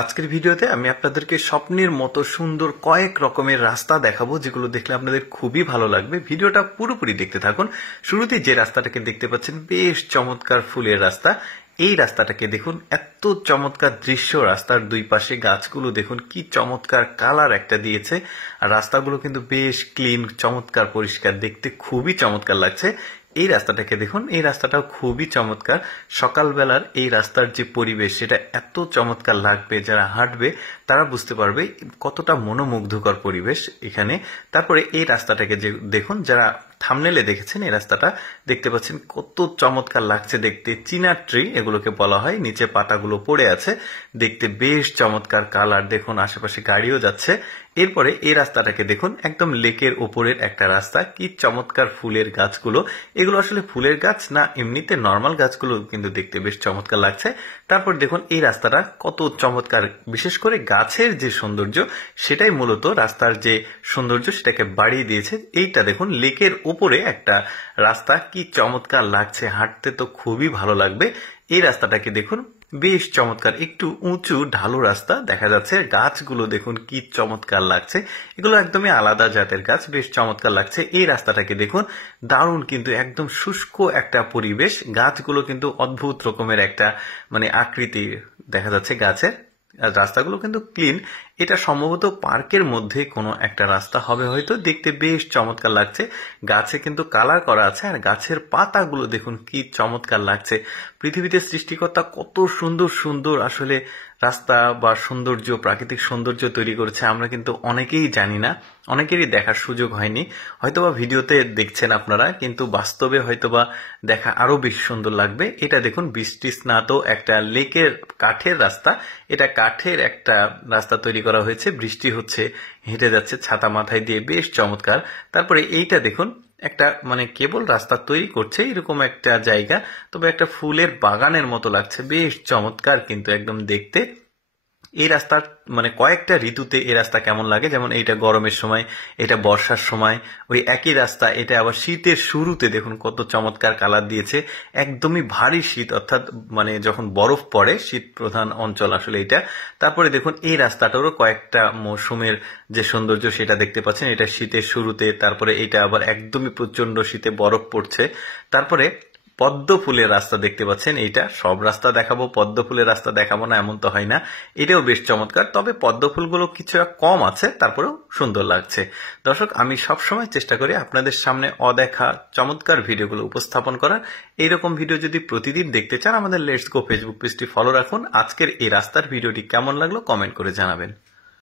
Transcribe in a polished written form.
আজকের ভিডিওতে আমি আপনাদেরকে স্বপ্নের মতো সুন্দর কয়েক রকমের রাস্তা দেখাবো, যেগুলো দেখলে আপনাদের খুবই ভালো লাগবে। ভিডিওটা পুরোপুরি দেখতে থাকুন। শুরুতে যে রাস্তাটাকে দেখতে পাচ্ছেন, বেশ চমৎকার ফুলের রাস্তা। এই রাস্তাটাকে দেখুন, এত চমৎকার দৃশ্য। রাস্তার দুই পাশে গাছগুলো দেখুন, কি চমৎকার কালার একটা দিয়েছে। আর রাস্তাগুলো কিন্তু বেশ ক্লিন, চমৎকার পরিষ্কার, দেখতে খুবই চমৎকার লাগছে। এই রাস্তাটাকে দেখুন, এই রাস্তাটাও খুবই চমৎকার। সকালবেলার এই রাস্তার যে পরিবেশ, সেটা এত চমৎকার লাগবে। যারা হাঁটবে তারা বুঝতে পারবে কতটা মনোমুগ্ধকর পরিবেশ এখানে। তারপরে এই রাস্তাটাকে যে দেখুন, যারা থাম্বনেলে দেখেছেন, এই রাস্তাটা দেখতে পাচ্ছেন কত চমৎকার লাগছে দেখতে। চিনার ট্রি এগুলোকে বলা হয়, নিচে পাতাগুলো পড়ে আছে, দেখতে বেশ চমৎকার কালার। দেখুন আশেপাশে গাড়িও যাচ্ছে। এরপরে এই রাস্তাটাকে দেখুন, একদম লেকের ওপরের একটা রাস্তা। কি চমৎকার ফুলের গাছগুলো। এগুলো আসলে ফুলের গাছ না, এমনিতে নর্মাল গাছগুলো কিন্তু দেখতে বেশ চমৎকার লাগছে। তারপর দেখুন এই রাস্তাটা কত চমৎকার। বিশেষ করে গাছের যে সৌন্দর্য, সেটাই মূলত রাস্তার যে সৌন্দর্য সেটাকে বাড়িয়ে দিয়েছে। এইটা দেখুন, লেকের উপরে একটা রাস্তা, কি চমৎকার লাগছে। হাঁটতে তো খুবই ভালো লাগবে। এই রাস্তাটাকে দেখুন, বেশ চমৎকার, একটু উঁচু ঢালু রাস্তা দেখা যাচ্ছে। গাছগুলো দেখুন কি চমৎকার লাগছে। এগুলো একদমই আলাদা জাতের গাছ, বেশ চমৎকার লাগছে। এই রাস্তাটাকে দেখুন, দারুণ, কিন্তু একদম শুষ্ক একটা পরিবেশ। গাছগুলো কিন্তু অদ্ভুত রকমের একটা আকৃতি দেখা যাচ্ছে গাছের। আর রাস্তাগুলো কিন্তু ক্লিন। এটা সম্ভবত পার্কের মধ্যে কোনো একটা রাস্তা হবে হয়তো। দেখতে বেশ চমৎকার লাগছে। গাছে কিন্তু কালার করা আছে, আর গাছের পাতাগুলো দেখুন কি চমৎকার লাগছে। পৃথিবীতে সৃষ্টিকর্তা কত সুন্দর সুন্দর আসলে রাস্তা বা সৌন্দর্য, প্রাকৃতিক সৌন্দর্য তৈরি করেছে। আমরা কিন্তু অনেকেই জানি না, অনেকেরই দেখার সুযোগ হয়নি। হয়তোবা ভিডিওতে দেখছেন আপনারা, কিন্তু বাস্তবে হয়তোবা দেখা আরো বেশি সুন্দর লাগবে। এটা দেখুন, বৃষ্টি স্নাত একটা লেকের কাঠের রাস্তা। এটা কাঠের একটা রাস্তা তৈরি করা হয়েছে। বৃষ্টি হচ্ছে, হেঁটে যাচ্ছে ছাতা মাথায় দিয়ে, বেশ চমৎকার। তারপরে এইটা দেখুন, একটা কেবল রাস্তা তৈরি করছে এরকম একটা জায়গা, তবে একটা ফুলের বাগানের মতো লাগছে। বেশ চমৎকার কিন্তু একদম দেখতে। এই রাস্তার কয়েকটা ঋতুতে এই রাস্তা কেমন লাগে, যেমন এইটা গরমের সময়, এটা বর্ষার সময়। ওই একই রাস্তা এটা আবার শীতের শুরুতে দেখুন কত চমৎকার কালার দিয়েছে। একদমই ভারী শীত, অর্থাৎ যখন বরফ পড়ে, শীত প্রধান অঞ্চল আসলে এটা। তারপরে দেখুন এই রাস্তাটারও কয়েকটা মৌসুমের যে সৌন্দর্য সেটা দেখতে পাচ্ছেন। এটা শীতের শুরুতে, তারপরে এটা আবার একদমই প্রচন্ড শীতে বরফ পড়ছে। তারপরে পদ্ম ফুলের রাস্তা দেখতে পাচ্ছেন। এইটা সব রাস্তা দেখাবো, পদ্ম ফুলের রাস্তা দেখাবো না এমন তো হয় না। এটাও বেশ চমৎকার, তবে পদ্ম ফুলগুলো কিছুটা কম আছে, তারপরেও সুন্দর লাগছে। দর্শক, আমি সবসময় চেষ্টা করি আপনাদের সামনে অদেখা চমৎকার ভিডিওগুলো উপস্থাপন করার। এইরকম ভিডিও যদি প্রতিদিন দেখতে চান, আমাদের লেটস গো ফেসবুক পেজটি ফলো রাখুন। আজকের এই রাস্তার ভিডিওটি কেমন লাগলো কমেন্ট করে জানাবেন।